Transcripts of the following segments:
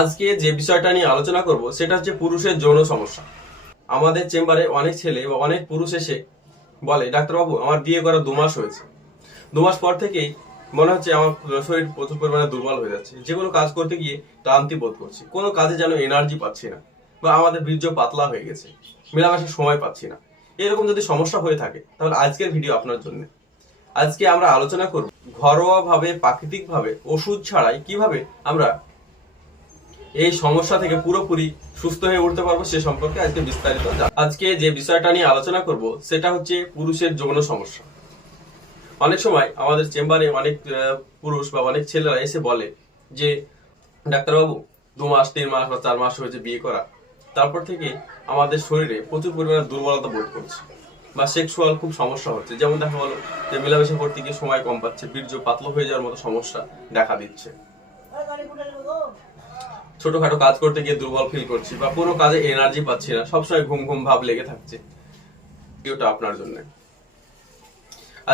আজকে যে বিষয়টা নিয়ে আলোচনা করব, সেটা হচ্ছে পুরুষের যৌন সমস্যা। আমাদের চেম্বারে অনেক ছেলে বা অনেক পুরুষ এসে বলে, ডাক্তারবাবু, আমার বিয়ে করা দু মাস হয়েছে। দু মাস পর থেকেই মনে হচ্ছে আমার শরীর প্রচুর পরিমাণে দুর্বল হয়ে যাচ্ছে। যে কোনো কাজ করতে গিয়ে ক্লান্তি বোধ করছি। কোনো কাজে যেন এনার্জি পাচ্ছি না বা আমাদের বীর্য পাতলা হয়ে গেছে। মেলামেশার সময় পাচ্ছি না। এরকম যদি সমস্যা হয়ে থাকে, তাহলে আজকের ভিডিও আপনার জন্য। আজকে আমরা আলোচনা করব ঘরোয়া ভাবে প্রাকৃতিক ভাবে ওষুধ ছাড়াই কীভাবে আমরা এই সমস্যা থেকে পুরোপুরি সুস্থ হয়ে উঠতে পারব সে সম্পর্কে আজকে বিস্তারিত আজকে যে বিষয়টা নিয়ে আলোচনা করব, সেটা হচ্ছে পুরুষের যৌন সমস্যা। অনেক সময় আমাদের চেম্বারে অনেক পুরুষ বা অনেক ছেলেরা এসে বলে যে, ডাক্তারবাবু, দু মাস, তিন মাস বা চার মাস হয়েছে বিয়ে করা। তারপর থেকে আমাদের শরীরে প্রচুর পরিমাণে দুর্বলতা বোধ করছে বা সেক্সুয়াল খুব সমস্যা হচ্ছে। যেমন দেখা গেলো যে মেলামেশা করতে গিয়ে সময় কম পাচ্ছে, বীর্য পাতলা হয়ে যাওয়ার মতো সমস্যা দেখা দিচ্ছে। ছোটখাটো কাজ করতে গিয়ে দুর্বল ফিল করছি বা কোনো কাজে এনার্জি পাচ্ছি না, সবসময় ঘুম ঘুম ভাব লেগে থাকছে। ভিডিওটা আপনার জন্য।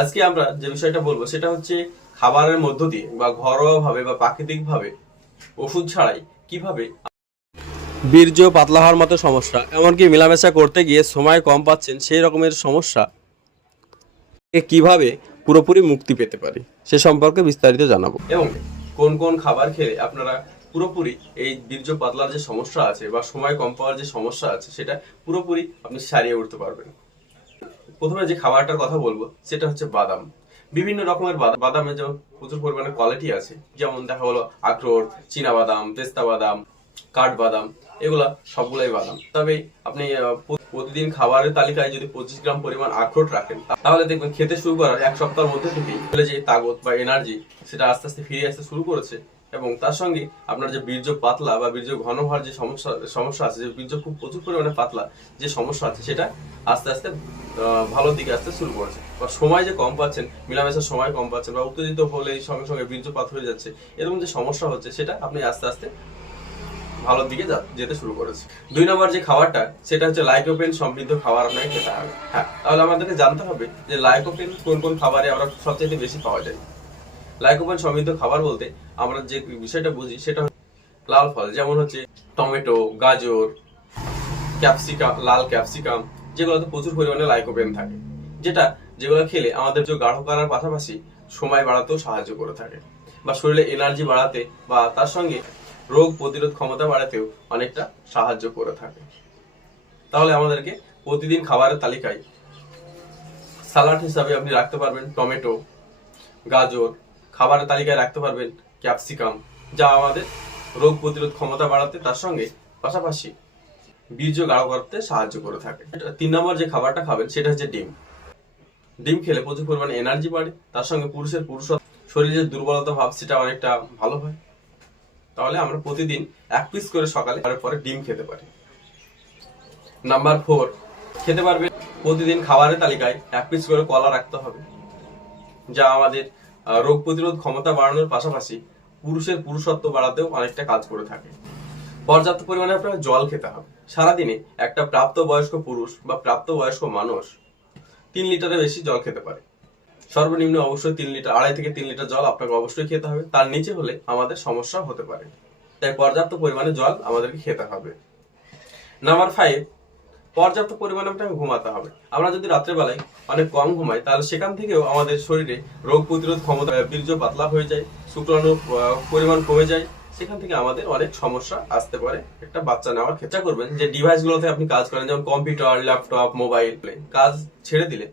আজকে আমরা যে বিষয়টা বলব, সেটা হচ্ছে খাবারের মধ্য দিয়ে বা ঘরোয়া ভাবে বা প্রাকৃতিক ভাবে ওষুধ ছাড়াই কীভাবে বীর্য পাতলা হওয়ার মতো সমস্যা, এমনকি মেলামেশা করতে গিয়ে সময় কম পাচ্ছেন সেই রকমের সমস্যা থেকে কীভাবে পুরোপুরি মুক্তি পেতে পারি, সে সম্পর্কে বিস্তারিত জানাব। এবং কোন কোন খাবার খেলে আপনারা পুরোপুরি এই বীর্য পাতলার যে সমস্যা আছে বা সময় কম পাওয়ার যে সমস্যা আছে, সেটা পুরোপুরি আপনি সারিয়ে উঠতে পারবেন। প্রথমে যে খাবারটার কথা বলব, সেটা হচ্ছে বাদাম। বিভিন্ন রকমের বাদাম বাদামের যেমন প্রচুর পরিমাণে কোয়ালিটি আছে, যেমন দেখা হলো আখরোট চীনা বাদাম পেস্তা বাদাম কাঠ বাদাম এগুলা সবগুলাই বাদাম। তবে আপনি প্রতিদিন খাবারের তালিকায় যদি পঁচিশ গ্রাম পরিমাণ আখরোট রাখেন, তাহলে দেখবেন খেতে শুরু করার এক সপ্তাহের মধ্যে থেকেই যে তাগত বা এনার্জি সেটা আস্তে আস্তে ফিরে আসতে শুরু করেছে। এবং তার সঙ্গে আপনার যে বীর্য পাতলা বা বীর্য ঘন হওয়ার যে সমস্যা সমস্যা আছে, যে বীর্য খুব প্রচুর পরিমাণে পাতলা যে সমস্যা আছে, সেটা আস্তে আস্তে ভালোর দিকে আসতে শুরু করেছে। বা সময় যে কম পাচ্ছেন, মিলামেশার সময় কম পাচ্ছেন বা উত্তেজিত হলে সঙ্গে সঙ্গে বীর্যপাত হয়ে যাচ্ছে, এরকম যে সমস্যা হচ্ছে, সেটা আপনি আস্তে আস্তে ভালোর দিকে যেতে শুরু করেছে। দুই নম্বর যে খাবারটা, সেটা হচ্ছে লাইকোপেন সমৃদ্ধ খাবার আপনাকে খেতে হবে। হ্যাঁ তাহলে আমাদেরকে জানতে হবে যে লাইকোপেন কোন কোন খাবারে আমরা সবচেয়ে বেশি পাওয়া যায়। লাইকোপেন সমৃদ্ধ খাবার বলতে আমরা যে বিষয়টা বুঝি, সেটা লাল ফল, যেমন হচ্ছে টমেটো, গাজর, ক্যাপসিকাম, লাল ক্যাপসিকাম, যেগুলোতে প্রচুর পরিমাণে লাইকোপেন থাকে, যেটা যেগুলো খেলে আমাদের যে গাঢ় করার পাশাপাশি সময় বাড়াতেও সাহায্য করে থাকে, বা শরীরে এনার্জি বাড়াতে বা তার সঙ্গে রোগ প্রতিরোধ ক্ষমতা বাড়াতেও অনেকটা সাহায্য করে থাকে। তাহলে আমাদেরকে প্রতিদিন খাবারের তালিকায় সালাড হিসাবে আপনি রাখতে পারবেন টমেটো, গাজর, খাবারের তালিকায় রাখতে পারবেন ক্যাপসিকাম, যা আমাদের রোগ প্রতিরোধ ক্ষমতা বাড়াতে তার সঙ্গে পাশাপাশি বীর্য গাঢ় করতে সাহায্য করে থাকে। তিন নম্বর যে খাবারটা খাবেন সেটা হচ্ছে ডিম। ডিম খেলে প্রচুর পরিমাণে এনার্জি বাড়ে, তার সঙ্গে পুরুষের পুরুষ শরীরের দুর্বলতা ভাব, সেটা অনেকটা ভালো হয়। তাহলে আমরা প্রতিদিন এক পিস করে সকালে পরে ডিম খেতে পারি। নাম্বার ফোর খেতে পারবে প্রতিদিন খাবারের তালিকায় এক পিস করে কলা রাখতে হবে, যা আমাদের রোগ প্রতিরোধ ক্ষমতা বাড়ানোর পাশাপাশি পুরুষের পুরুষত্ব বাড়াতেও অনেকটা কাজ করে থাকে। পর্যাপ্ত পরিমাণে আপনার জল খেতে হবে। সারাদিনে একটা প্রাপ্ত বয়স্ক পুরুষ বা প্রাপ্ত বয়স্ক মানুষ তিন লিটারের বেশি জল খেতে পারে। সর্বনিম্ন অবশ্যই তিন লিটার, আড়াই থেকে তিন লিটার জল আপনাকে অবশ্যই খেতে হবে। তার নিচে হলে আমাদের সমস্যা হতে পারে। তাই পর্যাপ্ত পরিমাণে জল আমাদেরকে খেতে হবে। নাম্বার ফাইভ পর্যাপ্ত পরিমাণে আপনাকে ঘুমাতে হবে। আমরা যদি রাত্রেবেলায় অনেক কম ঘুমাই, তাহলে সেখান থেকেও আমাদের শরীরে রোগ প্রতিরোধ ক্ষমতা বীর্য পাতলা হয়ে যায়, শুক্রাণু পরিমাণ কমে যায়। সেখান থেকে আমাদের অনেক সমস্যা আসতে পারে। একটা বাচ্চা নেওয়ার ক্ষেত্রে করবেন যে ডিভাইসগুলোতে আপনি কাজ করেন, যেমন কম্পিউটার ল্যাপটপ মোবাইল কাজ ছেড়ে দিলে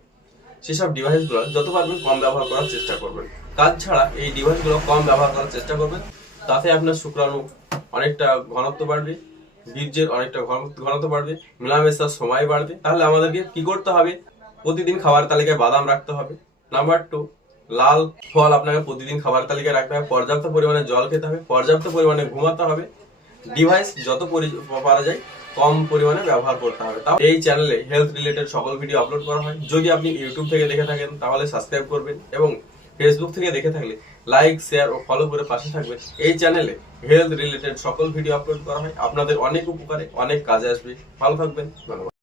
সেসব ডিভাইসগুলো যত পারবেন কম ব্যবহার করার চেষ্টা করবেন। কাজ ছাড়া এই ডিভাইসগুলো কম ব্যবহার করার চেষ্টা করবেন। তাতে আপনার শুক্রাণু অনেকটা ঘনত্ব বাড়বে, বীর্যের অনেকটা ঘন- ঘনত্ব বাড়বে, মেলামেশার সময় বাড়বে। তাহলে আমাদেরকে কি করতে হবে? প্রতিদিন খাবার তালিকায় বাদাম রাখতে হবে। নাম্বার টু লাল ফল আপনাকে প্রতিদিন খাবার তালিকায় রাখতে হবে। পর্যাপ্ত পরিমাণে জল খেতে হবে, পর্যাপ্ত পরিমাণে ঘুমাতে হবে। ডিভাইস যত পরি- যায়, কম পরিমাণে ব্যবহার করতে হবে। তাও এই চ্যানেলে হেলথ রিলেটেড সকল ভিডিও আপলোড করা হয়। যদি আপনি ইউটিউব থেকে দেখে থাকেন, তাহলে সাবস্ক্রাইব করবেন এবং ফেসবুক থেকে দেখে থাকলে লাইক শেয়ার ও ফলো করে পাশে থাকবেন। এই চ্যানেলে হেলথ রিলেটেড সকল ভিডিও আপলোড করা হয়। আপনাদের অনেক উপকারে অনেক কাজে আসবে। ভালো থাকবেন, ধন্যবাদ।